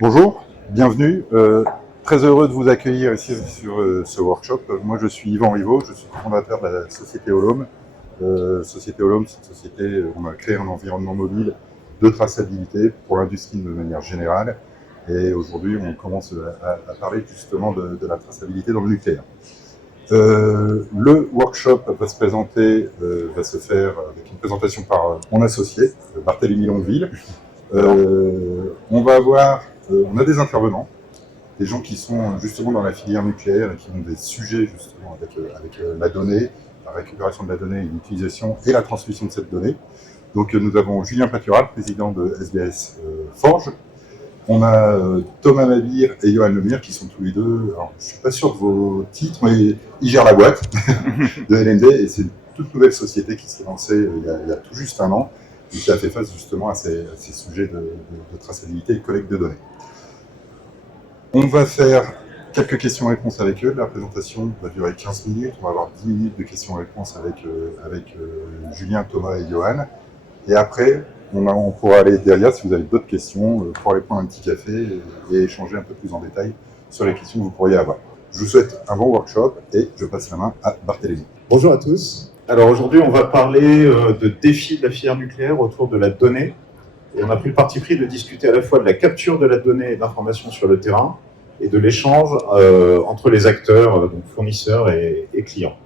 Bonjour, bienvenue. Très heureux de vous accueillir ici sur ce workshop. Moi, je suis Yvan Rivaud, je suis fondateur de la société Holome. Société Holome, c'est une société, on a créé un environnement mobile de traçabilité pour l'industrie de manière générale. Et aujourd'hui, on commence à parler justement de la traçabilité dans le nucléaire. Le workshop va se présenter, va se faire avec une présentation par mon associé, Barthélémy Longueville. On a des intervenants, des gens qui sont justement dans la filière nucléaire et qui ont des sujets justement avec la donnée, la récupération de la donnée, l'utilisation et la transmission de cette donnée. Donc nous avons Julien Patural, président de SBS Forge. On a Thomas Mabir et Johan Lemire qui sont tous les deux, alors je ne suis pas sûr de vos titres, mais ils gèrent la boîte de LND et c'est une toute nouvelle société qui s'est lancée il y a tout juste un an et qui a fait face justement à ces sujets de traçabilité et de collecte de données. On va faire quelques questions-réponses avec eux. La présentation va durer 15 minutes. On va avoir 10 minutes de questions-réponses avec Julien, Thomas et Johan. Et après, on pourra aller derrière, si vous avez d'autres questions, pour aller prendre un petit café et échanger un peu plus en détail sur les questions que vous pourriez avoir. Je vous souhaite un bon workshop et je passe la main à Barthélémy. Bonjour à tous. Alors aujourd'hui, on va parler de défis de la filière nucléaire autour de la donnée. Et on a pris le parti pris de discuter à la fois de la capture de la donnée et d'informations sur le terrain et de l'échange entre les acteurs, donc fournisseurs et clients.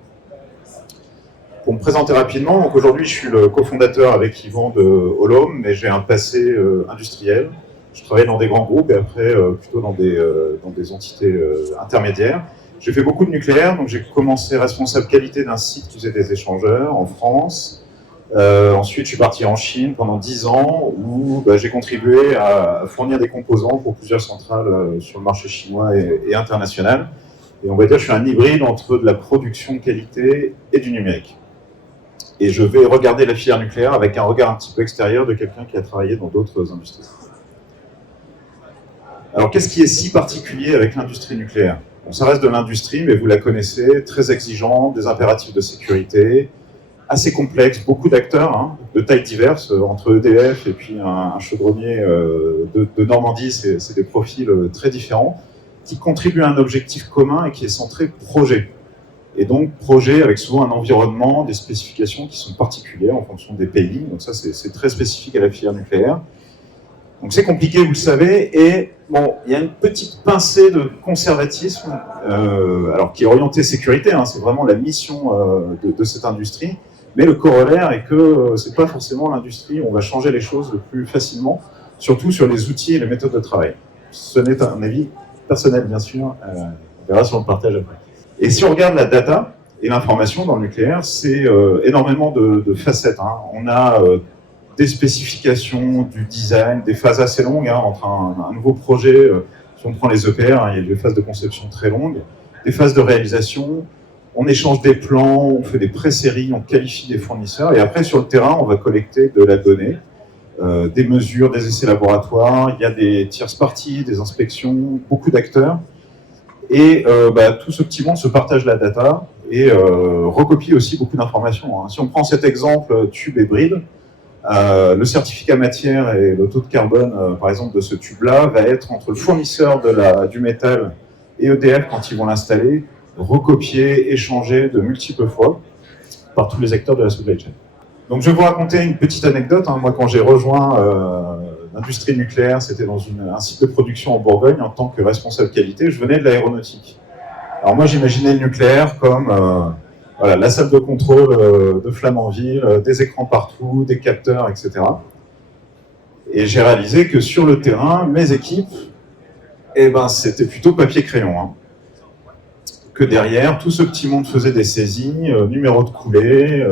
Pour me présenter rapidement, donc aujourd'hui je suis le cofondateur avec Yvan de Holome, mais j'ai un passé industriel. Je travaille dans des grands groupes et après plutôt dans des entités intermédiaires. J'ai fait beaucoup de nucléaire, donc j'ai commencé responsable qualité d'un site qui faisait des échangeurs en France. Ensuite, je suis parti en Chine pendant 10 ans où j'ai contribué à fournir des composants pour plusieurs centrales sur le marché chinois et international. Et on va dire que je suis un hybride entre de la production de qualité et du numérique. Et je vais regarder la filière nucléaire avec un regard un petit peu extérieur de quelqu'un qui a travaillé dans d'autres industries. Alors, qu'est-ce qui est si particulier avec l'industrie nucléaire ? Bon, ça reste de l'industrie, mais vous la connaissez, très exigeante, des impératifs de sécurité, assez complexe, beaucoup d'acteurs de tailles diverses, entre EDF et puis un chaudronnier de Normandie, c'est des profils très différents, qui contribuent à un objectif commun et qui est centré projet. Et donc projet avec souvent un environnement, des spécifications qui sont particulières en fonction des pays, donc ça c'est très spécifique à la filière nucléaire. Donc c'est compliqué, vous le savez, et bon, il y a une petite pincée de conservatisme, alors qui est orientée sécurité, c'est vraiment la mission de cette industrie. Mais le corollaire est que ce n'est pas forcément l'industrie où on va changer les choses le plus facilement, surtout sur les outils et les méthodes de travail. Ce n'est un avis personnel, bien sûr, on verra si on le partage après. Et si on regarde la data et l'information dans le nucléaire, c'est énormément de facettes. On a des spécifications, du design, des phases assez longues entre un nouveau projet. Si on prend les EPR, il y a des phases de conception très longues, des phases de réalisation. On échange des plans, on fait des pré-séries, on qualifie des fournisseurs et après sur le terrain, on va collecter de la donnée, des mesures, des essais laboratoires, il y a des tierces parties, des inspections, beaucoup d'acteurs. Et tout ce petit monde se partage la data et recopie aussi beaucoup d'informations. Si on prend cet exemple tube et bride, le certificat matière et le taux de carbone, par exemple, de ce tube-là, va être entre le fournisseur du métal et EDF quand ils vont l'installer, recopié, échangé de multiples fois par tous les acteurs de la supply chain. Donc je vais vous raconter une petite anecdote. Moi, quand j'ai rejoint l'industrie nucléaire, c'était dans un site de production en Bourgogne en tant que responsable qualité. Je venais de l'aéronautique. Alors moi, j'imaginais le nucléaire comme la salle de contrôle de Flamanville, des écrans partout, des capteurs, etc. Et j'ai réalisé que sur le terrain, mes équipes, c'était plutôt papier-crayon. Que derrière, tout ce petit monde faisait des saisies, numéro de coulée,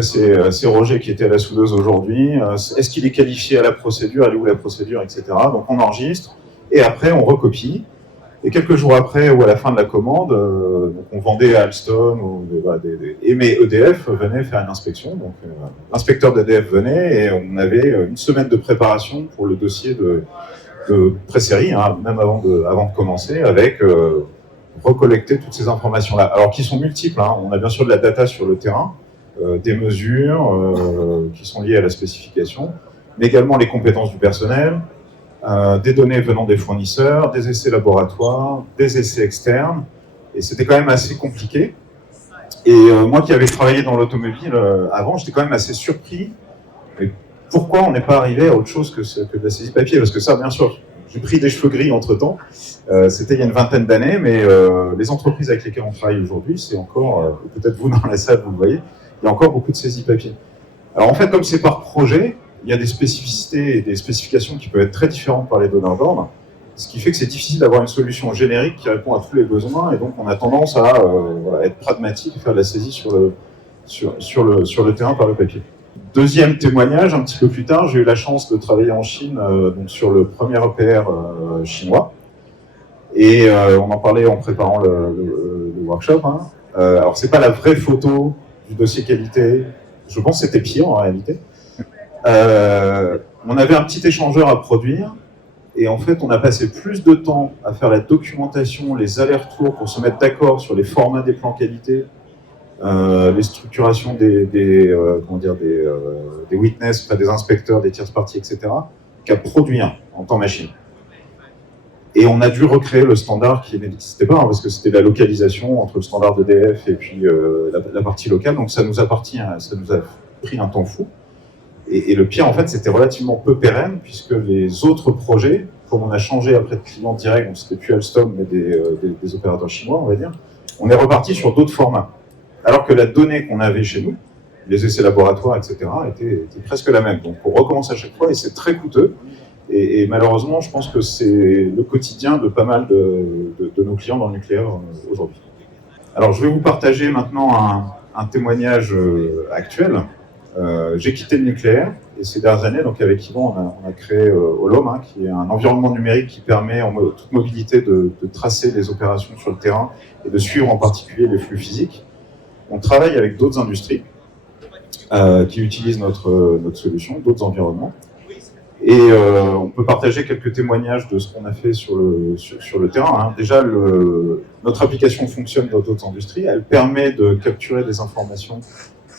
c'est Roger qui était à la soudeuse aujourd'hui, est-ce qu'il est qualifié à la procédure, elle est où la procédure, etc. Donc on enregistre, et après on recopie, et quelques jours après, ou à la fin de la commande, on vendait à Alstom, mais EDF venait faire une inspection, donc l'inspecteur d'EDF venait, et on avait une semaine de préparation pour le dossier de pré-série, même avant de commencer, avec recollecter toutes ces informations-là, alors qui sont multiples. On a bien sûr de la data sur le terrain, des mesures qui sont liées à la spécification, mais également les compétences du personnel, des données venant des fournisseurs, des essais laboratoires, des essais externes, et c'était quand même assez compliqué. Et moi qui avais travaillé dans l'automobile avant, j'étais quand même assez surpris. Et pourquoi on n'est pas arrivé à autre chose que de la saisie papier? Parce que ça, bien sûr, j'ai pris des cheveux gris entre-temps, c'était il y a une vingtaine d'années, mais les entreprises avec lesquelles on travaille aujourd'hui, c'est encore, peut-être vous dans la salle, vous le voyez, il y a encore beaucoup de saisie papier. Alors en fait, comme c'est par projet, il y a des spécificités et des spécifications qui peuvent être très différentes par les donneurs d'ordre, ce qui fait que c'est difficile d'avoir une solution générique qui répond à tous les besoins, et donc on a tendance à voilà, être pragmatique et faire de la saisie sur le terrain par le papier. Deuxième témoignage, un petit peu plus tard, j'ai eu la chance de travailler en Chine donc sur le premier EPR chinois, et on en parlait en préparant le workshop. Hein. Alors c'est pas la vraie photo du dossier qualité, je pense que c'était pire en réalité. On avait un petit échangeur à produire, et en fait on a passé plus de temps à faire la documentation, les allers-retours pour se mettre d'accord sur les formats des plans qualité, les structurations des witness, enfin des inspecteurs, des tierces parties, etc., qu'à produire en temps machine. Et on a dû recréer le standard qui n'existait pas, hein, parce que c'était la localisation entre le standard d'EDF et puis la partie locale, donc ça nous a pris un temps fou. Et le pire, en fait, c'était relativement peu pérenne, puisque les autres projets, comme on a changé après de client direct, donc c'était plus Alstom, mais des opérateurs chinois, on va dire, on est reparti sur d'autres formats. Alors que la donnée qu'on avait chez nous, les essais laboratoires, etc., était presque la même. Donc on recommence à chaque fois, et c'est très coûteux. Et malheureusement, je pense que c'est le quotidien de pas mal de nos clients dans le nucléaire aujourd'hui. Alors je vais vous partager maintenant un témoignage actuel. J'ai quitté le nucléaire, et ces dernières années, donc avec Yvan, on a créé Holome, hein, qui est un environnement numérique qui permet en toute mobilité de tracer les opérations sur le terrain et de suivre en particulier les flux physiques. On travaille avec d'autres industries qui utilisent notre solution, d'autres environnements. Et on peut partager quelques témoignages de ce qu'on a fait sur le terrain. Hein. Déjà, notre application fonctionne dans d'autres industries. Elle permet de capturer des informations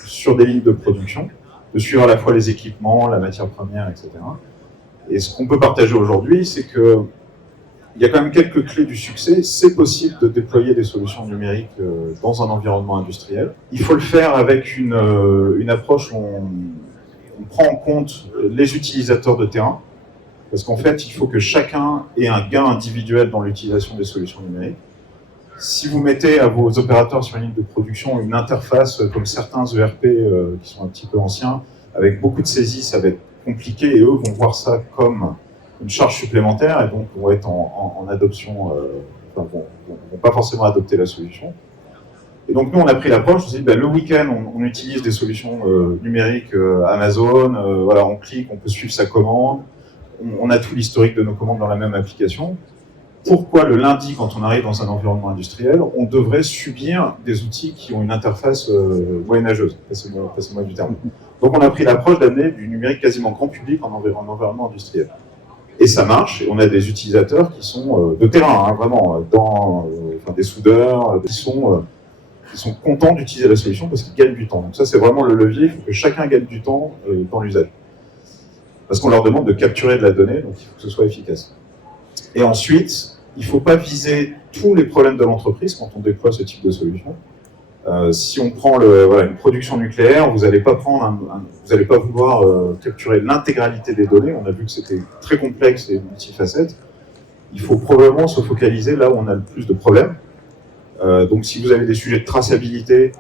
sur des lignes de production, de suivre à la fois les équipements, la matière première, etc. Et ce qu'on peut partager aujourd'hui, c'est que il y a quand même quelques clés du succès. C'est possible de déployer des solutions numériques dans un environnement industriel. Il faut le faire avec une approche où on prend en compte les utilisateurs de terrain, parce qu'en fait, il faut que chacun ait un gain individuel dans l'utilisation des solutions numériques. Si vous mettez à vos opérateurs sur une ligne de production une interface comme certains ERP qui sont un petit peu anciens, avec beaucoup de saisies, ça va être compliqué, et eux vont voir ça comme une charge supplémentaire, et donc vont être en adoption, vont pas forcément adopter la solution. Et donc nous on a pris l'approche, on s'est dit le week-end on utilise des solutions numériques Amazon, voilà, on clique, on peut suivre sa commande, on a tout l'historique de nos commandes dans la même application. Pourquoi le lundi, quand on arrive dans un environnement industriel, on devrait subir des outils qui ont une interface moyenâgeuse, passez-moi du terme. Donc on a pris l'approche d'amener du numérique quasiment grand public en environnement industriel. Et ça marche, et on a des utilisateurs qui sont de terrain, hein, vraiment, des soudeurs, qui sont contents d'utiliser la solution parce qu'ils gagnent du temps. Donc ça, c'est vraiment le levier, il faut que chacun gagne du temps dans l'usage. Parce qu'on leur demande de capturer de la donnée, donc il faut que ce soit efficace. Et ensuite, il ne faut pas viser tous les problèmes de l'entreprise quand on déploie ce type de solution. Si on prend une production nucléaire, vous n'allez pas vouloir capturer l'intégralité des données. On a vu que c'était très complexe et multifacette. Il faut probablement se focaliser là où on a le plus de problèmes. Donc si vous avez des sujets de traçabilité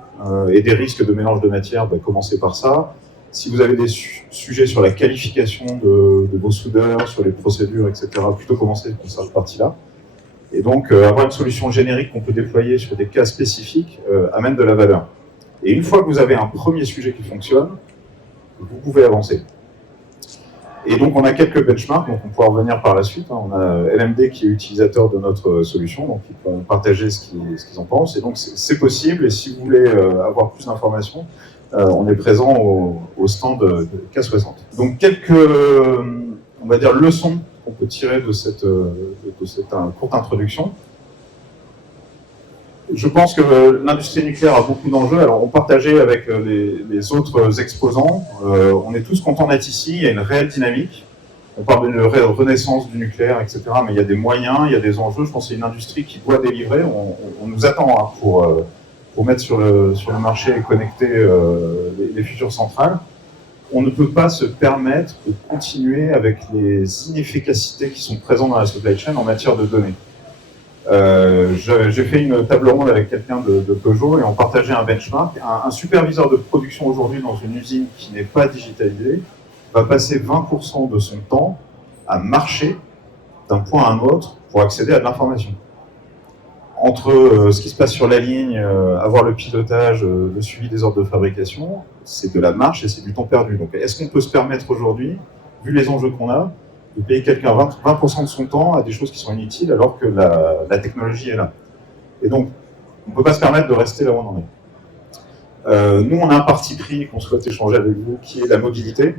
et des risques de mélange de matière, commencez par ça. Si vous avez des sujets sur la qualification de vos soudeurs, sur les procédures, etc., plutôt commencez par cette partie-là. Et donc, avoir une solution générique qu'on peut déployer sur des cas spécifiques amène de la valeur. Et une fois que vous avez un premier sujet qui fonctionne, vous pouvez avancer. Et donc, on a quelques benchmarks, donc on pourra revenir par la suite. Hein. On a LMD qui est utilisateur de notre solution, donc ils pourront partager ce qu'ils en pensent. Et donc, c'est possible, et si vous voulez avoir plus d'informations, on est présent au stand de K60. Donc, quelques, on va dire, leçons qu'on peut tirer de cette courte introduction. Je pense que l'industrie nucléaire a beaucoup d'enjeux. Alors, on partageait avec les autres exposants. On est tous contents d'être ici. Il y a une réelle dynamique. On parle de renaissance du nucléaire, etc. Mais il y a des moyens, il y a des enjeux. Je pense que c'est une industrie qui doit délivrer. On nous attend hein, pour mettre sur le marché et connecter les futures centrales. On ne peut pas se permettre de continuer avec les inefficacités qui sont présentes dans la supply chain en matière de données. J'ai fait une table ronde avec quelqu'un de Peugeot et on partageait un benchmark. Un superviseur de production aujourd'hui dans une usine qui n'est pas digitalisée va passer 20% de son temps à marcher d'un point à un autre pour accéder à de l'information. Entre ce qui se passe sur la ligne, avoir le pilotage, le suivi des ordres de fabrication, c'est de la marche et c'est du temps perdu. Donc est-ce qu'on peut se permettre aujourd'hui, vu les enjeux qu'on a, de payer quelqu'un 20% de son temps à des choses qui sont inutiles alors que la technologie est là. Et donc, on ne peut pas se permettre de rester là où on en est. Nous, on a un parti pris qu'on souhaite échanger avec vous, qui est la mobilité.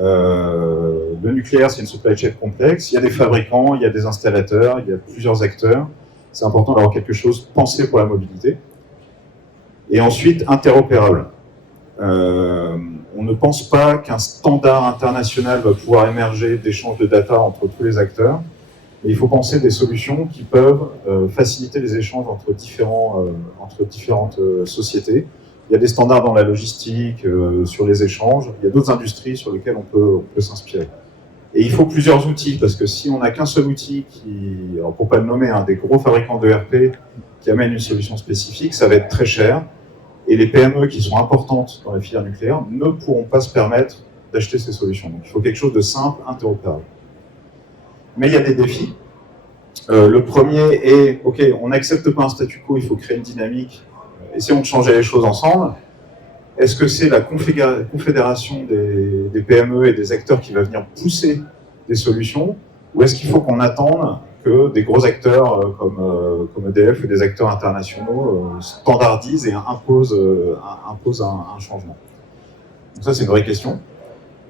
Le nucléaire, c'est une supply chain complexe. Il y a des fabricants, il y a des installateurs, il y a plusieurs acteurs. C'est important d'avoir quelque chose pensé pour la mobilité. Et ensuite, interopérable. On ne pense pas qu'un standard international va pouvoir émerger d'échange de data entre tous les acteurs. Mais il faut penser des solutions qui peuvent faciliter les échanges entre différentes sociétés. Il y a des standards dans la logistique, sur les échanges. Il y a d'autres industries sur lesquelles on peut s'inspirer. Et il faut plusieurs outils, parce que si on n'a qu'un seul outil alors pour ne pas le nommer, des gros fabricants de ERP qui amènent une solution spécifique, ça va être très cher. Et les PME qui sont importantes dans la filière nucléaire ne pourront pas se permettre d'acheter ces solutions. Donc il faut quelque chose de simple, interopérable. Mais il y a des défis. Le premier est, OK, on n'accepte pas un statu quo, il faut créer une dynamique. Essayons de changer les choses ensemble. Est-ce que c'est la confédération des PME et des acteurs qui va venir pousser des solutions, ou est-ce qu'il faut qu'on attende que des gros acteurs comme EDF ou des acteurs internationaux standardisent et imposent un changement? Donc ça, c'est une vraie question.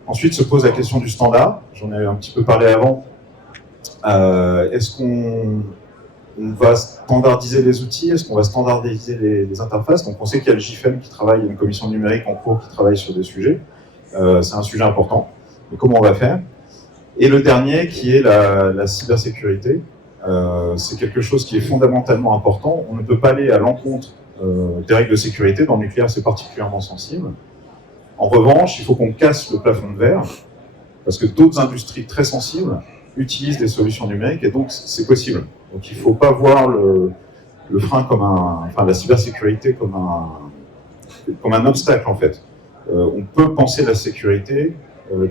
Ensuite se pose la question du standard. J'en ai un petit peu parlé avant. Est-ce qu'on va standardiser les outils? Est-ce qu'on va standardiser les interfaces? Donc on sait qu'il y a le GIFM qui travaille, il y a une commission numérique en cours qui travaille sur des sujets. C'est un sujet important. Mais comment on va faire? Et le dernier, qui est la cybersécurité, c'est quelque chose qui est fondamentalement important. On ne peut pas aller à l'encontre des règles de sécurité. Dans le nucléaire, c'est particulièrement sensible. En revanche, il faut qu'on casse le plafond de verre, parce que d'autres industries très sensibles utilisent des solutions numériques, et donc c'est possible. Donc il ne faut pas voir le frein la cybersécurité comme un obstacle en fait. On peut penser la sécurité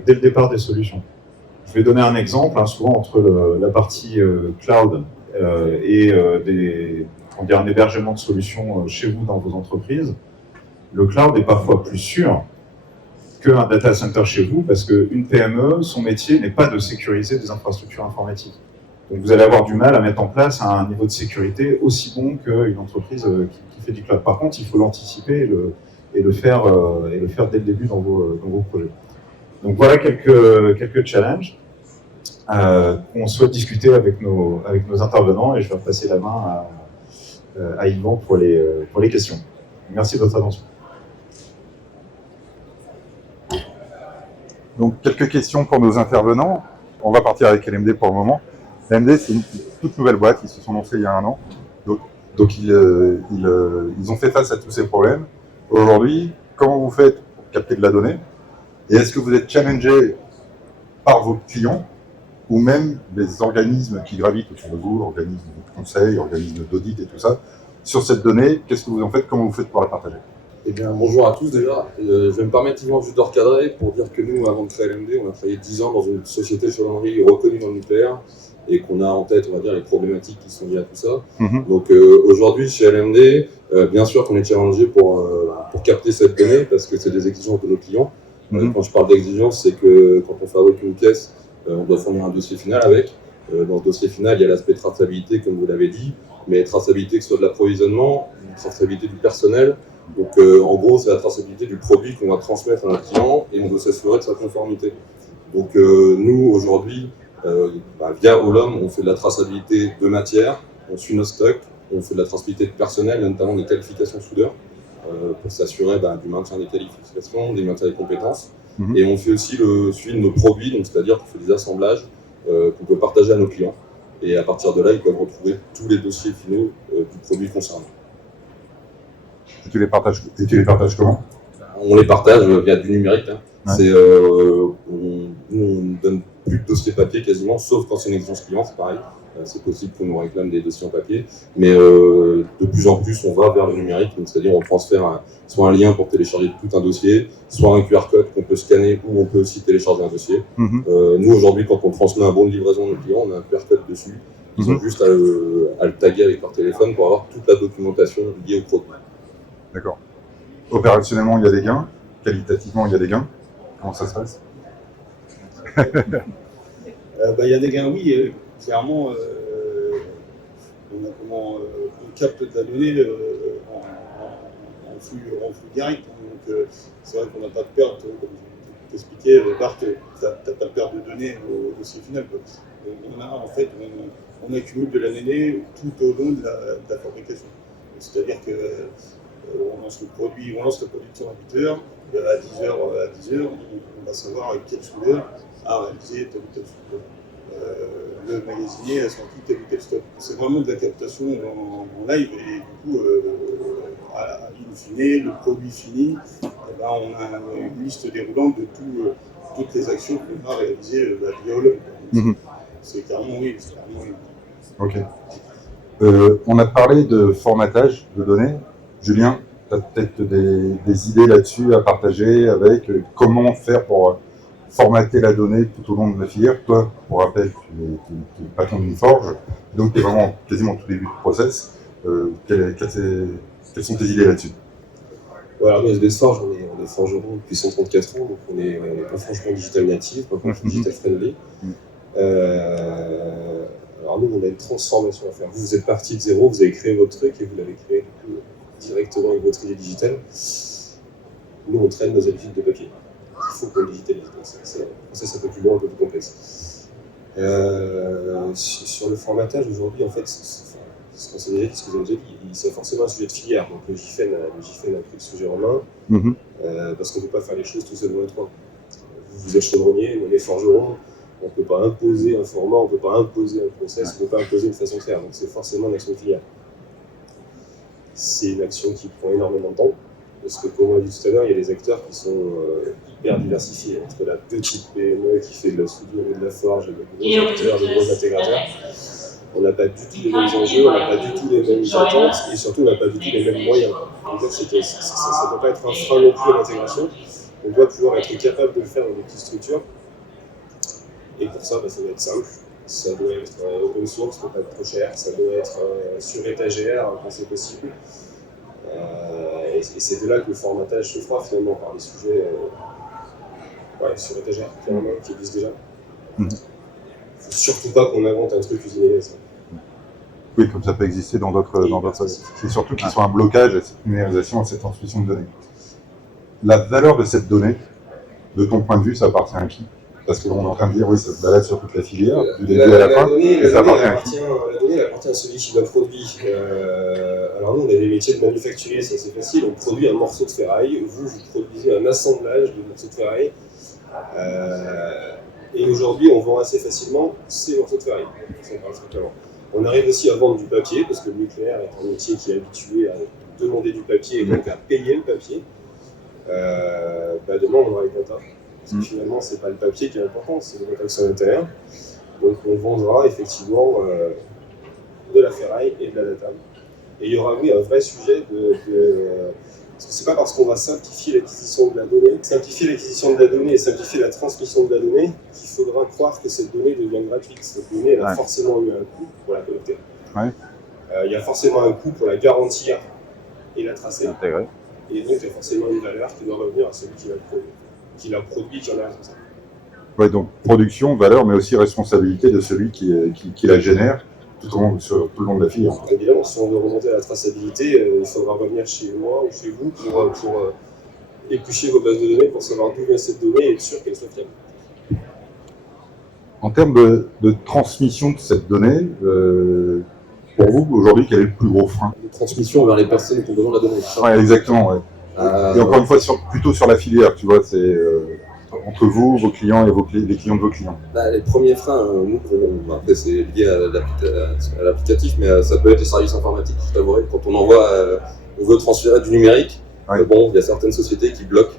dès le départ des solutions. Je vais donner un exemple, souvent entre la partie cloud et un hébergement de solutions chez vous dans vos entreprises. Le cloud est parfois plus sûr qu'un data center chez vous, parce qu'une PME, son métier n'est pas de sécuriser des infrastructures informatiques. Donc vous allez avoir du mal à mettre en place un niveau de sécurité aussi bon qu'une entreprise qui fait du cloud. Par contre, il faut l'anticiper et le faire dès le début dans vos projets. Donc voilà quelques challenges qu'on souhaite discuter avec nos intervenants, et je vais passer la main à Yvan pour les questions. Merci de votre attention. Donc, quelques questions pour nos intervenants. On va partir avec LMD pour le moment. LMD, c'est une toute nouvelle boîte. Ils se sont lancés il y a un an. Donc ils ont fait face à tous ces problèmes. Aujourd'hui, comment vous faites pour capter de la donnée? Et est-ce que vous êtes challengé par vos clients ou même les organismes qui gravitent autour de vous, organismes de conseil, organismes d'audit et tout ça, sur cette donnée? Qu'est-ce que vous en faites? Comment vous faites pour la partager? Eh bien, bonjour à tous déjà. Je vais me permettre juste de recadrer pour dire que nous, avant de créer LMD, on a travaillé 10 ans dans une société de chaudronnerie reconnue dans le nucléaire et qu'on a en tête, on va dire, les problématiques qui sont liées à tout ça. Donc aujourd'hui, chez LMD, bien sûr qu'on est challengé pour capter cette donnée parce que c'est des exigences de nos clients. Quand je parle d'exigences, c'est que quand on fabrique une pièce, on doit fournir un dossier final avec. Dans ce dossier final, il y a l'aspect traçabilité, comme vous l'avez dit, mais traçabilité que ce soit de l'approvisionnement, traçabilité du personnel. Donc en gros, c'est la traçabilité du produit qu'on va transmettre à notre client et on doit s'assurer de sa conformité. Donc nous, aujourd'hui, via Olom, on fait de la traçabilité de matière, on suit nos stocks, on fait de la traçabilité de personnel, notamment des qualifications soudeurs, pour s'assurer du maintien des qualifications, des maintien des compétences. Et on fait aussi le suivi de nos produits, donc c'est-à-dire qu'on fait des assemblages qu'on peut partager à nos clients. Et à partir de là, ils peuvent retrouver tous les dossiers finaux du produit concerné. Et tu les partages comment? On les partage via du numérique. Hein. Ouais. Nous, on donne plus de dossiers papier quasiment, sauf quand c'est une exigence client, c'est pareil. C'est possible qu'on nous réclame des dossiers en papier. Mais de plus en plus, on va vers le numérique, c'est-à-dire on transfère soit un lien pour télécharger tout un dossier, soit un QR code qu'on peut scanner ou on peut aussi télécharger un dossier. Nous, aujourd'hui, quand on transmet un bon de livraison à nos clients, on a un QR code dessus. Ils ont juste à le taguer avec leur téléphone pour avoir toute la documentation liée au produit. D'accord. Opérationnellement, il y a des gains. Qualitativement, il y a des gains. Comment ça se passe? Il y a des gains, oui. Clairement, on capte de la donnée en flux direct. Donc, c'est vrai qu'on n'a pas de perte, comme je t'expliquais, Bart, tu n'as pas de perte de données au dossier final. On accumule de la donnée tout au long de la fabrication. C'est-à-dire que on lance le produit sur un 8 heures, à 10 heures, on va savoir avec quelle soudeur a réalisé tel ou tel soudeur. Le magasinier a sorti tel ou tel stock. C'est vraiment de la captation en live et du coup, in fine, le produit fini, on a une liste déroulante de toutes les actions qu'on a réalisées via Holland. C'est carrément oui. Ok. On a parlé de formatage de données. Julien, tu as peut-être des idées là-dessus à partager avec comment faire pour formater la donnée tout au long de la filière. Toi, pour rappel, tu es patron d'une forge, donc tu es vraiment quasiment au tout début du process. Quelles sont tes idées là-dessus? Voilà, nous, SBS Forge, on est forgeron depuis 134 ans, donc on est pas forgeron digital native, pas forgeron digital friendly. Alors nous, on a une transformation à faire. Vous êtes parti de zéro, vous avez créé votre truc et vous l'avez créé du coup, directement avec votre idée digitale. Nous, on traîne nos habitudes de papier. Il faut qu'on le digitalise. C'est un process un peu plus long, un peu plus complexe. Sur le formatage, aujourd'hui, en fait, ce qu'on s'est déjà dit, ce que vous avez déjà dit, c'est forcément un sujet de filière. Donc le GIFEN a pris le sujet en main, parce qu'on ne peut pas faire les choses tout seul dans le coin. Vous êtes chaudronnier, on est forgeron. On ne peut pas imposer un format, on ne peut pas imposer un process, on ne peut pas imposer une façon de faire. Donc c'est forcément une action de filière. C'est une action qui prend énormément de temps, parce que comme on l'a dit tout à l'heure, il y a des acteurs qui sont hyper diversifiés, entre la petite PME qui fait de la soudure et de la forge, et les gros acteurs, les gros intégrateurs. On n'a pas du tout les mêmes enjeux, on n'a pas du tout les mêmes attentes, et surtout on n'a pas du tout les mêmes moyens. Donc ça ne doit pas être un frein non plus à l'intégration. On doit pouvoir être capable de le faire dans des petites structures. Et pour ça, ça doit être simple, ça doit être open source, ça doit pas être trop cher, ça doit être sur étagère quand c'est possible. Et c'est de là que le formatage se fera finalement par des sujets sur étagère, clairement, qui existent déjà. Il ne faut surtout pas qu'on invente un truc usiné. Oui, comme ça peut exister dans d'autres. C'est surtout qu'il soit un blocage à cette numérisation, à cette transmission de données. La valeur de cette donnée, de ton point de vue, ça appartient à qui? Parce qu'on est en train de dire, oui, ça se balade sur toute la filière, du début à la fin, et ça appartient à qui? La donnée, elle appartient à celui qui l'a produit. Alors nous, on a des métiers de manufacturier, c'est assez facile. On produit un morceau de ferraille, vous produisez un assemblage de morceaux de ferraille. Et aujourd'hui, on vend assez facilement ces morceaux de ferraille. On arrive aussi à vendre du papier, parce que le nucléaire est un métier qui est habitué à demander du papier et donc à payer le papier. Demain, on aura les quotas. Parce que finalement, c'est pas le papier qui est important, c'est le métal sur l'intérieur. Donc on vendra effectivement de la ferraille et de la data. Et il y aura oui un vrai sujet parce que c'est pas parce qu'on va simplifier l'acquisition de la donnée, et simplifier la transmission de la donnée qu'il faudra croire que cette donnée devient gratuite. Cette donnée, elle a forcément eu un coût pour la collecter. Il y a forcément un coût pour la garantir et la tracer. Et donc il y a forcément une valeur qui doit revenir à celui qui l'a produit, qui en est responsable. Oui, donc production, valeur, mais aussi responsabilité de celui qui la génère tout le long de la filière. Évidemment, si on veut remonter à la traçabilité, il faudra revenir chez moi ou chez vous pour éplucher vos bases de données pour savoir d'où vient cette donnée et être sûr qu'elle soit fiable. En termes de transmission de cette donnée, pour vous, aujourd'hui, quel est le plus gros frein? De transmission vers les personnes qui ont besoin de la donnée. Ouais, exactement. Ouais. Et encore une fois, plutôt sur la filière, tu vois, c'est entre vous, vos clients et les clients de vos clients? Les premiers freins, nous, après c'est lié à l'applicatif, mais ça peut être les services informatiques, je t'avouerai. Quand on on veut transférer du numérique, Ouais. il y a certaines sociétés qui bloquent,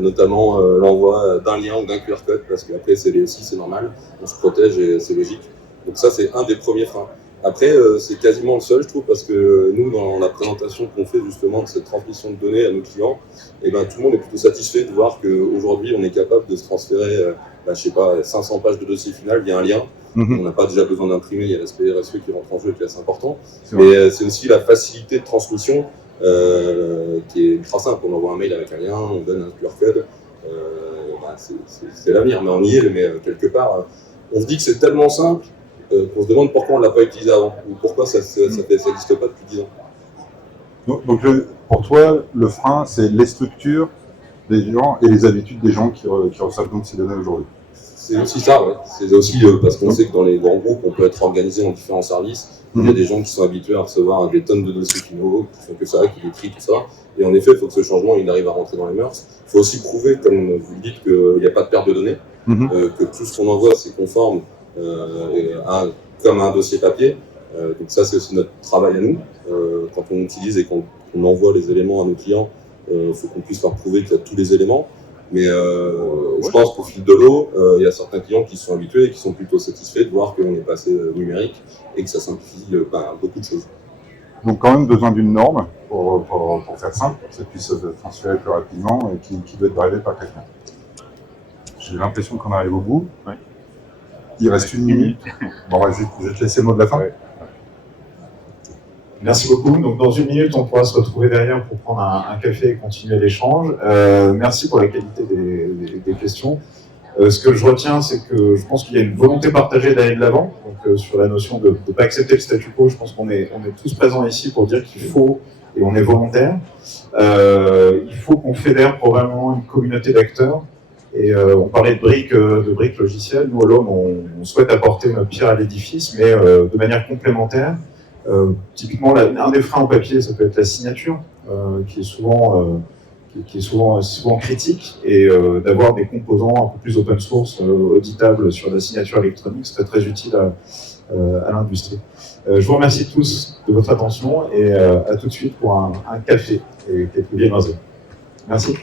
notamment l'envoi d'un lien ou d'un QR code, parce qu'après c'est aussi c'est normal, on se protège et c'est logique. Donc ça c'est un des premiers freins. Après c'est quasiment le seul, je trouve, parce que nous dans la présentation qu'on fait justement de cette transmission de données à nos clients, et tout le monde est plutôt satisfait de voir qu'aujourd'hui on est capable de se transférer 500 pages de dossier final via un lien. On n'a pas déjà besoin d'imprimer, il y a l'aspect RSE qui rentre en jeu, qui est assez important. Mais c'est aussi la facilité de transmission qui est ultra simple. On envoie un mail avec un lien, on donne un QR code. C'est l'avenir, mais on y est. Mais quelque part, on se dit que c'est tellement simple qu'on se demande pourquoi on ne l'a pas utilisé avant, ou pourquoi ça n'existe pas depuis 10 ans. Donc pour toi, le frein, c'est les structures des gens et les habitudes des gens qui reçoivent donc ces données aujourd'hui. C'est aussi ça, ouais. C'est aussi parce qu'on sait que dans les grands groupes, on peut être organisé en différents services. Il y a des gens qui sont habitués à recevoir des tonnes de dossiers finaux, qui font que ça, qui les trient, tout ça. Et en effet, il faut que ce changement il arrive à rentrer dans les mœurs. Il faut aussi prouver, comme vous le dites, qu'il n'y a pas de perte de données, que tout ce qu'on envoie, c'est conforme comme un dossier papier. Donc ça, c'est aussi notre travail à nous. Quand on utilise et qu'on envoie les éléments à nos clients, il faut qu'on puisse leur prouver qu'il y a tous les éléments. Mais je pense qu'au fil de l'eau, il y a certains clients qui sont habitués et qui sont plutôt satisfaits de voir qu'on est passé numérique et que ça simplifie beaucoup de choses. Donc quand même besoin d'une norme pour faire simple, pour que ça puisse se transférer plus rapidement et qui doit être drivée par quelqu'un. J'ai l'impression qu'on arrive au bout. Ouais. Il reste une minute. Bon, je vais te laisser le mot de la fin. Ouais. Merci beaucoup. Donc, dans une minute, on pourra se retrouver derrière pour prendre un café et continuer l'échange. Merci pour la qualité des questions. Ce que je retiens, c'est que je pense qu'il y a une volonté partagée d'aller de l'avant. Donc, sur la notion de ne pas accepter le statu quo, je pense qu'on est tous présents ici pour dire qu'il faut, et on est volontaire, il faut qu'on fédère probablement une communauté d'acteurs. Et on parlait de briques logicielles. Nous, à l'Homme, on souhaite apporter notre pierre à l'édifice, mais de manière complémentaire. Typiquement, un des freins au papier, ça peut être la signature, qui est souvent critique, et d'avoir des composants un peu plus open source, auditables sur la signature électronique, serait très utile à l'industrie. Je vous remercie tous de votre attention et à tout de suite pour un café et quelques viennoiseries. Merci.